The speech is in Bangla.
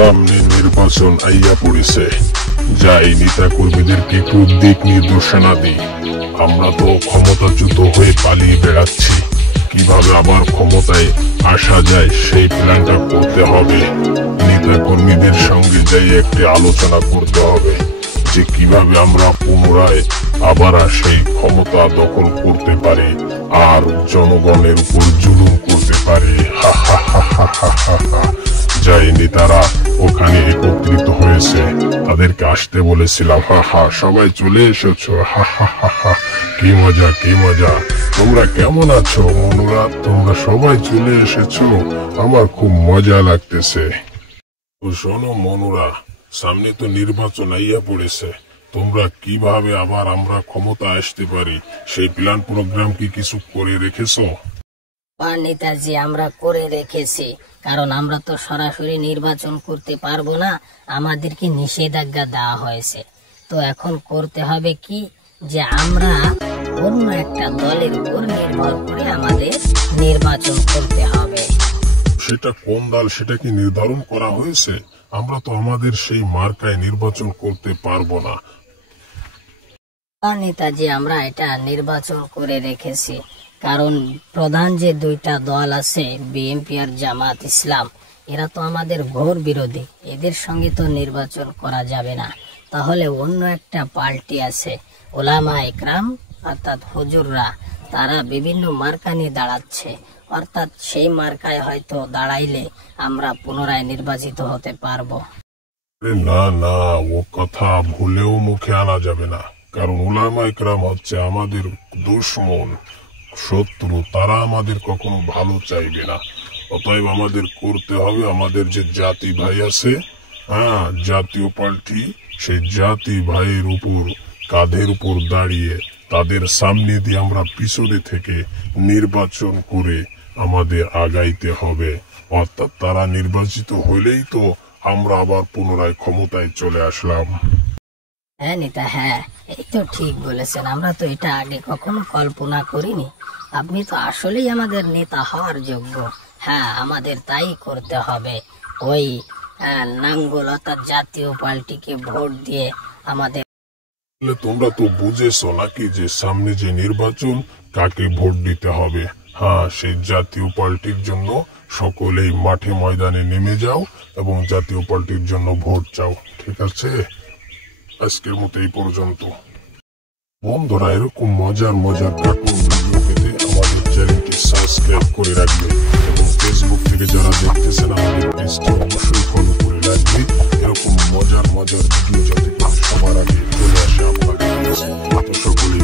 সামনে নির্বাচন আইয়া পড়েছে, যাই নেতা কর্মীদেরকে একটু দিক নির্দেশনা দিই। আমরা তো ক্ষমতাচ্যুত হয়ে পালিয়ে বেড়াচ্ছি, কিভাবে আবার ক্ষমতায় আসা যায় সেই প্ল্যানটা করতে হবে। নেতা কর্মীদের সঙ্গে যাই একটি আলোচনা করতে হবে যে কিভাবে আমরা পুনরায় আবার সেই ক্ষমতা দখল করতে পারি আর জনগণের উপর জুলুম করতে পারি। যাই নেতারা ওখানে একত্রিত হয়েছে, তাদেরকে আসতে বলেছিলাম। সবাই চলে এসেছো। কি মজা কি মজা। তোমরা কেমন আছো মনুরা? তোমরা সবাই চলে এসেছো, আমার খুব মজা লাগতেছে। শোনো মনুরা, সামনে তো নির্বাচন আইয়া পড়েছে, তোমরা কিভাবে আবার আমরা ক্ষমতা আসতে পারি সেই প্ল্যান প্রোগ্রাম কি কিছু করে রেখেছো? নেতাজি, আমরা করে রেখেছি, কারণ আমরা তো সরাসরি নির্বাচন করতে পারবো না, আমাদেরকে নিষেধাজ্ঞা দেওয়া হয়েছে। তো এখন করতে হবে কি, যে আমরা অন্য একটা দলের উপর নির্ভর করে আমাদের নির্বাচন করতে হবে। সেটা কোন দল সেটা কি নির্ধারণ করা হয়েছে? আমরা তো আমাদের সেই মার্কায় নির্বাচন করতে পারবো না। নেতাজি, আমরা এটা নির্বাচন করে রেখেছি, কারণ প্রধান যে দুইটা দল আছে, বিএনপি আর জামাত ইসলাম, এরা তো আমাদের ঘোর বিরোধী, এদের সঙ্গে তো নির্বাচন করা যাবে না। তাহলে অন্য একটা পার্টি আছে, ওলামা ইকরাম অর্থাৎ হুজুররা, তারা বিভিন্ন মার্কা নিয়ে দাঁড়াচ্ছে, অর্থাৎ সেই মার্কায় হয়তো দাঁড়াইলে আমরা পুনরায় নির্বাচিত হতে পারবো। না না, ও কথা ভুলেও মুখে আনা যাবে না, কারণ উলামা ইকরাম হচ্ছে আমাদের দুশমন, শত্রু, তারা আমাদের কখনো ভালো চাইবে না। অতএব আমাদের করতে হবে, আমাদের যে জাতি ভাই আছে, জাতীয় পার্টি, সেই জাতি ভাইয়ের উপর কাঁধের উপর দাঁড়িয়ে তাদের সামনে দিয়ে আমরা পিছনে থেকে নির্বাচন করে আমাদের আগাইতে হবে। অর্থাৎ তারা নির্বাচিত হইলেই তো আমরা আবার পুনরায় ক্ষমতায় চলে আসলাম। হ্যাঁ নেতা, হ্যাঁ, এই তো ঠিক বলেছেন, আমরা তো এটা আগে কখনো কল্পনা করিনি। আপনি তো আসলেই আমাদের নেতা হওয়ার যোগ্য। হ্যাঁ, আমাদের তাই করতে হবে, ওই নাঙ্গল অর্থাৎ জাতীয় পার্টিকে ভোট দিয়ে আমাদের। তোমরা তো বুঝেছো নাকি যে সামনে যে নির্বাচন, কাকে ভোট দিতে হবে? হ্যাঁ, সেই জাতীয় পার্টির জন্য সকলেই মাঠে ময়দানে নেমে যাও এবং জাতীয় পার্টির জন্য ভোট চাও, ঠিক আছে? আজকের মতো এই পর্যন্ত। বন্ধুরা, এরকম মজার মজার কার্টুন ভিডিও পেতে আমাদের চ্যানেলটি সাবস্ক্রাইব করে রাখবে এবং ফেসবুক থেকে যারা দেখতেছেন আমাদের পেজটি অবশ্যই ফলো করে রাখবে। এরকম মজার মজার ভিডিও যাতে সবার আগে চলে আসে আপনাদের কাছে। সকলেই